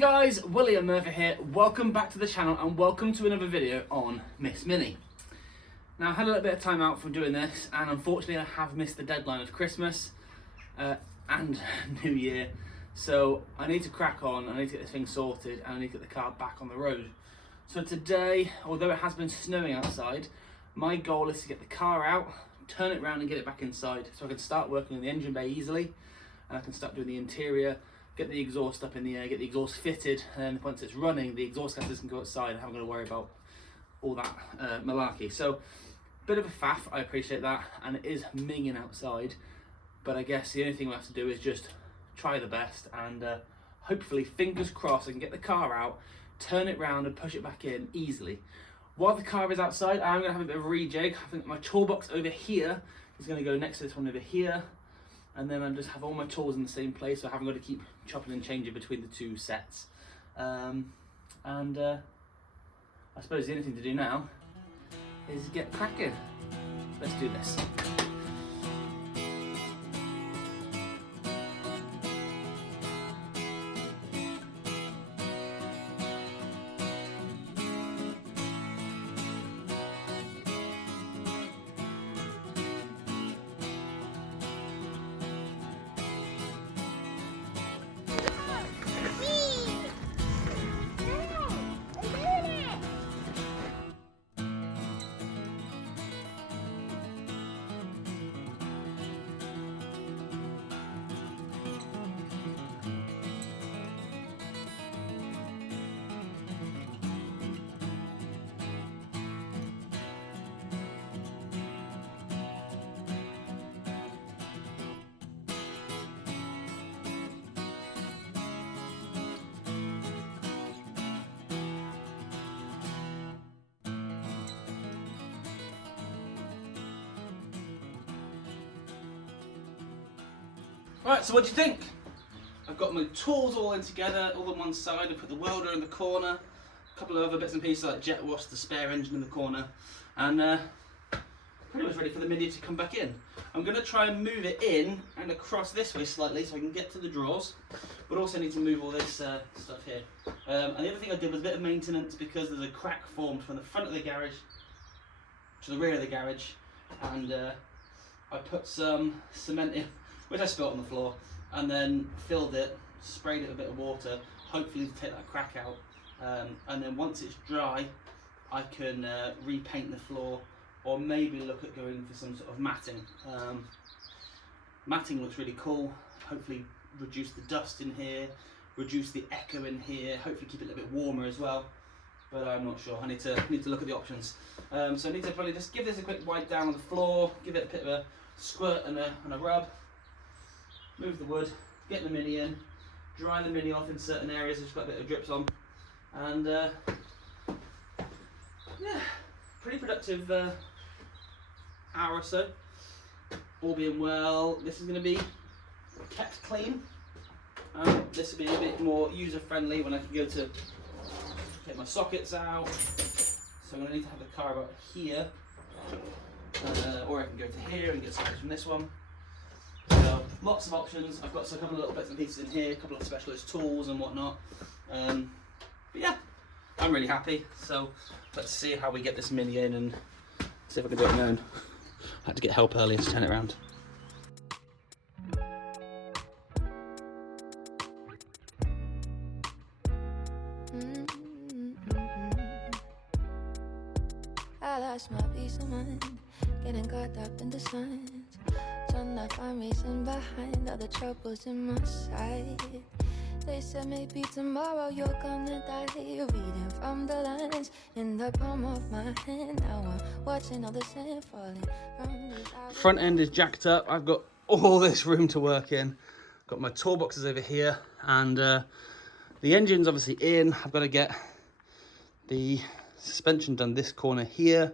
guys, William Murfitt here. Welcome back to the channel and welcome to another video on Miss Mini. Now I had a little bit of time out from doing this and unfortunately I have missed the deadline of Christmas and New Year. So I need to crack on, I need to get this thing sorted and I need to get the car back on the road. So today, although it has been snowing outside, my goal is to get the car out, turn it around and get it back inside so I can start working on the engine bay easily and I can start doing the interior, get the exhaust up in the air, get the exhaust fitted, and once it's running, the exhaust gases can go outside. I haven't got to worry about all that malarkey. So, bit of a faff, I appreciate that, and it is minging outside, but I guess the only thing we have to do is just try the best, and hopefully, fingers crossed, I can get the car out, turn it round and push it back in easily. While the car is outside, I'm going to have a bit of a rejig. I think my toolbox over here is going to go next to this one over here, and then I just have all my tools in the same place, so I haven't got to keep chopping and changing between the two sets. I suppose the only thing to do now is get cracking. Let's do this. Right, so what do you think? I've got my tools all in together, all on one side. I put the welder in the corner, a couple of other bits and pieces like jet wash, the spare engine in the corner, and pretty much ready for the Mini to come back in. I'm going to try and move it in and across this way slightly so I can get to the drawers, but also need to move all this stuff here. And the other thing I did was a bit of maintenance because there's a crack formed from the front of the garage to the rear of the garage, and I put some cement in, which I spilt on the floor, and then filled it, sprayed it with a bit of water, hopefully to take that crack out. And then once it's dry, I can repaint the floor, or maybe look at going for some sort of matting. Matting looks really cool, hopefully reduce the dust in here, reduce the echo in here, hopefully keep it a little bit warmer as well, but I'm not sure. I need to look at the options. So I need to probably just give this a quick wipe down on the floor, give it a bit of a squirt and a rub. Move the wood, get the Mini in, dry the Mini off in certain areas if it's got a bit of drips on, and yeah, pretty productive hour or so. All being well, this is going to be kept clean. This will be a bit more user friendly when I can go to take my sockets out. So I'm going to need to have the car about here, or I can go to here and get sockets from this one. So lots of options. I've got a couple of little bits and pieces in here, a couple of specialist tools and whatnot. But yeah, I'm really happy. So let's see how we get this Mini in and see if I can do it on my own. I had to get help earlier to turn it around. I lost my peace of mind, getting caught up in the signs. Trying to find reason behind all the troubles in my sight. They said maybe tomorrow you're gonna die. Reading from the lines in the palm of my hand. Now I'm watching all the sand falling from the front end is jacked up. I've got all this room to work in. Got my toolboxes over here, and the engine's obviously in. I've got to get the suspension done this corner here,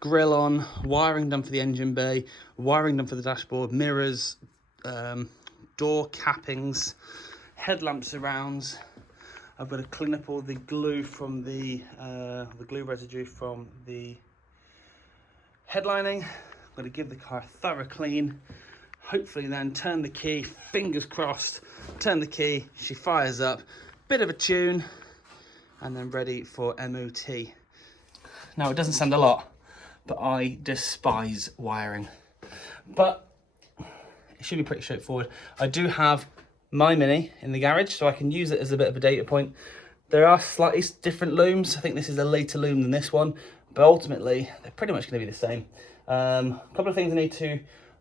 grill on, wiring done for the engine bay, wiring done for the dashboard, mirrors, door cappings, headlamp surrounds. I've got to clean up all the glue from the glue residue from the headlining. I'm going to give the car a thorough clean, hopefully then turn the key, fingers crossed, turn the key, she fires up, bit of a tune, and then ready for MOT. Now, it doesn't sound a lot, but I despise wiring. But it should be pretty straightforward. I do have my Mini in the garage, so I can use it as a bit of a data point. There are slightly different looms. I think this is a later loom than this one, but ultimately they're pretty much going to be the same. A couple of things I need to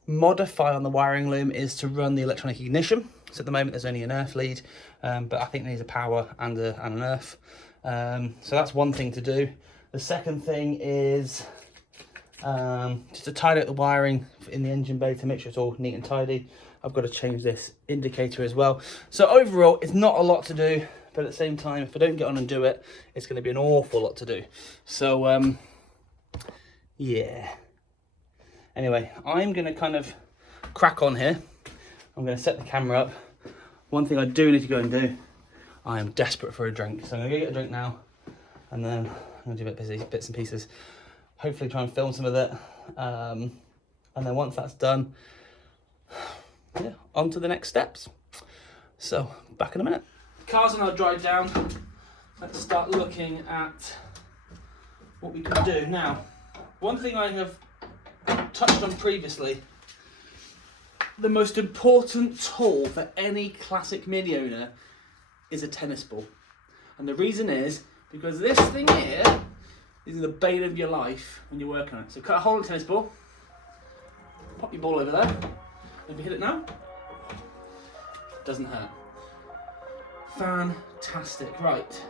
modify on the wiring loom is to run the electronic ignition. So at the moment there's only an earth lead, but I think it needs a power and an earth. So that's one thing to do. The second thing is just to tidy up the wiring in the engine bay to make sure it's all neat and tidy. I've got to change this indicator as well. So overall, it's not a lot to do, but at the same time, if I don't get on and do it, it's going to be an awful lot to do. So, yeah. Anyway, I'm going to kind of crack on here. I'm going to set the camera up. One thing I do need to go and do, I am desperate for a drink. So I'm going to go get a drink now, and then I'm going to do a bit bits and pieces. Hopefully try and film some of it. And then once that's done, yeah, on to the next steps. So, back in a minute. Cars are now dried down. Let's start looking at what we can do. Now, one thing I have touched on previously, the most important tool for any classic Mini owner is a tennis ball. And the reason is because this thing here is the bane of your life when you're working on it. So cut a hole in the tennis ball, pop your ball over there. If you hit it now, doesn't hurt. Fantastic, right.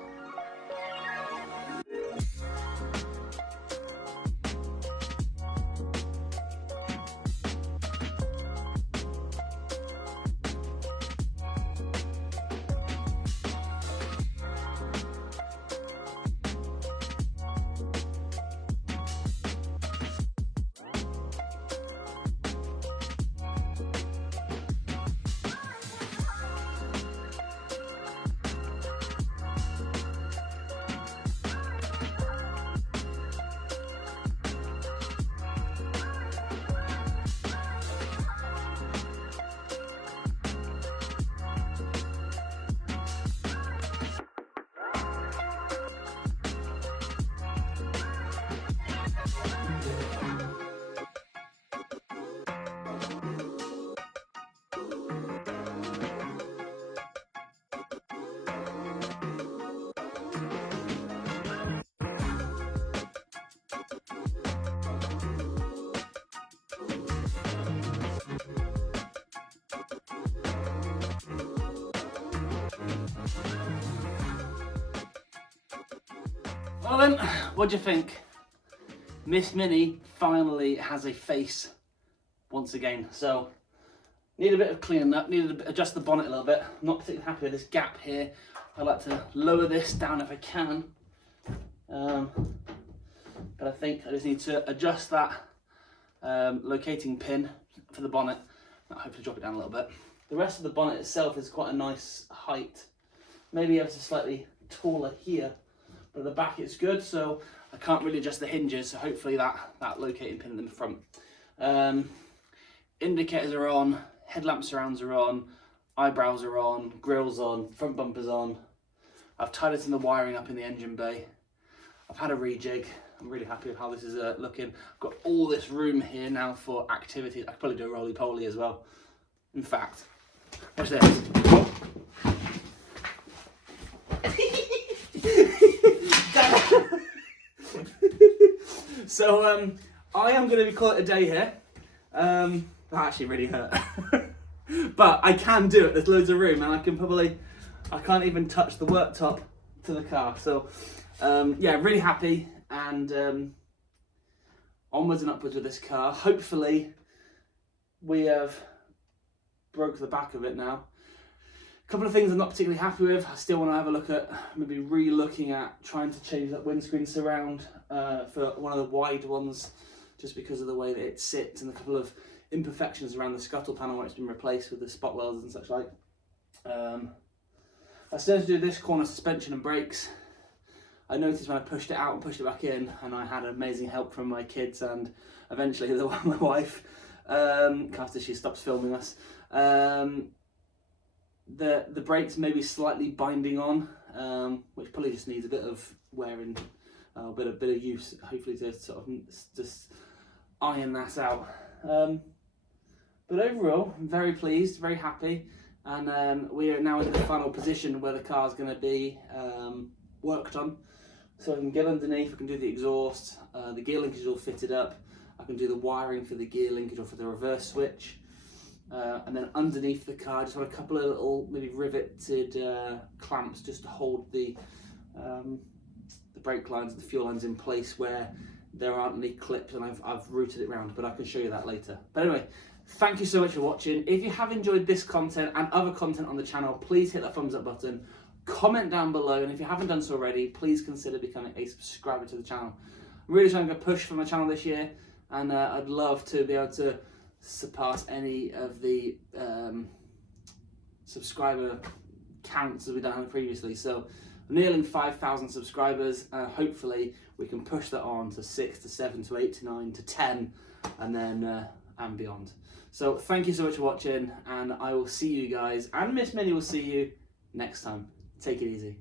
Well then, what do you think? Miss Mini finally has a face once again. So, need a bit of cleaning up, need to adjust the bonnet a little bit. I'm not particularly happy with this gap here. I'd like to lower this down if I can. But I think I just need to adjust that locating pin for the bonnet. I'll hopefully drop it down a little bit. The rest of the bonnet itself is quite a nice height. Maybe ever so slightly taller here. But at the back it's good, so I can't really adjust the hinges, so hopefully that locating pin in the front. Indicators are on, headlamp surrounds are on, eyebrows are on, grills on, front bumpers on. I've tightened the wiring up in the engine bay. I've had a rejig. I'm really happy with how this is looking. I've got all this room here now for activities. I could probably do a roly-poly as well. In fact, watch this. So I am going to be calling it a day here. That actually really hurt. But I can do it. There's loads of room, and I can't even touch the worktop to the car. So yeah, really happy, and onwards and upwards with this car. Hopefully we have broke the back of it now. A couple of things I'm not particularly happy with. I still want to have a look at maybe re-looking at trying to change that windscreen surround for one of the wide ones, just because of the way that it sits, and a couple of imperfections around the scuttle panel where it's been replaced with the spot welders and such like. I still have to do this corner suspension and brakes. I noticed when I pushed it out and pushed it back in, and I had amazing help from my kids and eventually my wife, after she stops filming us. the brakes maybe slightly binding on, which probably just needs a bit of wearing, a bit of use, hopefully to sort of just iron that out. But overall, I'm very pleased, very happy, and we are now in the final position where the car's going to be worked on. So I can get underneath, I can do the exhaust, the gear linkage is all fitted up, I can do the wiring for the gear linkage or for the reverse switch, and then underneath the car I just want a couple of little maybe riveted clamps just to hold the brake lines and the fuel lines in place where there aren't any clips, and I've routed it around, but I can show you that later. But anyway, thank you so much for watching. If you have enjoyed this content and other content on the channel, please hit that thumbs up button, comment down below, and if you haven't done so already, please consider becoming a subscriber to the channel. I'm really trying to push for my channel this year, and I'd love to be able to surpass any of the subscriber counts that we've done previously. So I'm nearing 5,000 subscribers, and hopefully we can push that on to 6 to 7 to 8 to 9 to 10, and then and beyond. So thank you so much for watching, and I will see you guys, and Miss Minnie will see you next time. Take it easy.